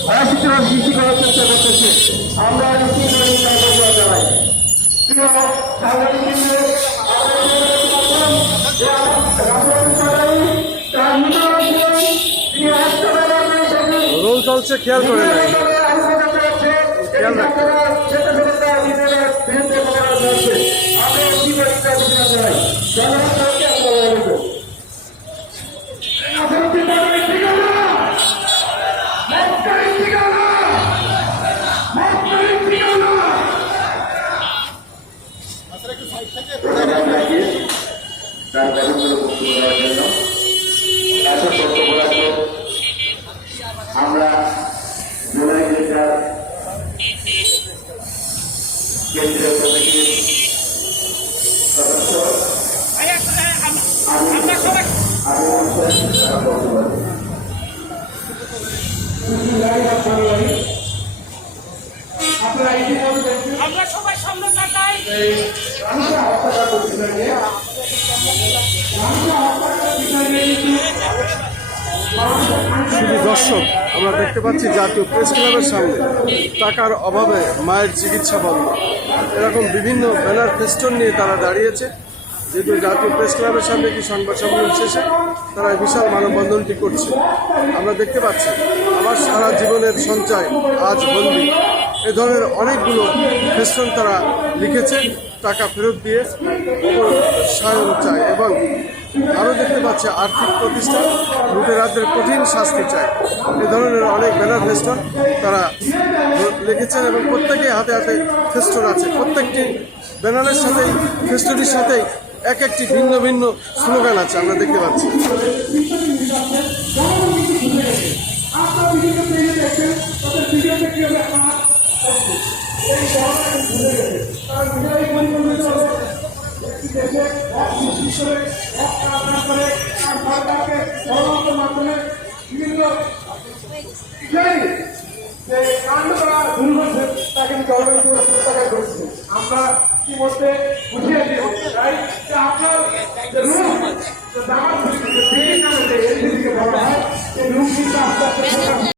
অসুবিধা সৃষ্টি করার চেষ্টা করতেছে। আমরা জানাই প্রিয় রোল চলছে, খেয়াল করে নাই, খেয়াল রাখতে আমরা জুলাই জেলার কেন্দ্রীয় কমিটির সদস্য আমরা সবাই সামনে তাকাই। শুধু দর্শক, আমরা দেখতে পাচ্ছি জাতীয় প্রেস ক্লাবের সামনে টাকার অভাবে মায়ের চিকিৎসা বন্ধ, এরকম বিভিন্ন ব্যানার ফেস্টন নিয়ে তারা দাঁড়িয়েছে। যেহেতু জাতীয় প্রেস ক্লাবের সামনে কি সংবাদ সম্মেলন শেষে তারা বিশাল মানববন্ধনটি করছে। আমরা দেখতে পাচ্ছি আমার সারা জীবনের সঞ্চয় আজ বন্দী, এ ধরনের অনেকগুলো ফেস্টন তারা লিখেছে। টাকা ফেরত দিয়ে অবসায়ন চায় এবং আরও দেখতে পাচ্ছে আর্থিক প্রতিষ্ঠান লুটেরাদের কঠিন শাস্তি চায়। এ ধরনের অনেক ব্যানার ফেস্টন তারা লিখেছেন এবং প্রত্যেকে হাতে হাতে ফেস্টন আছে। প্রত্যেকটি ব্যানারের সাথেই ফেস্টনের সাথেই এক একটি ভিন্ন ভিন্ন স্লোগান আছে আমরা দেখতে পাচ্ছি। আমরা কি বলতে বুঝিয়ে দিই আপনার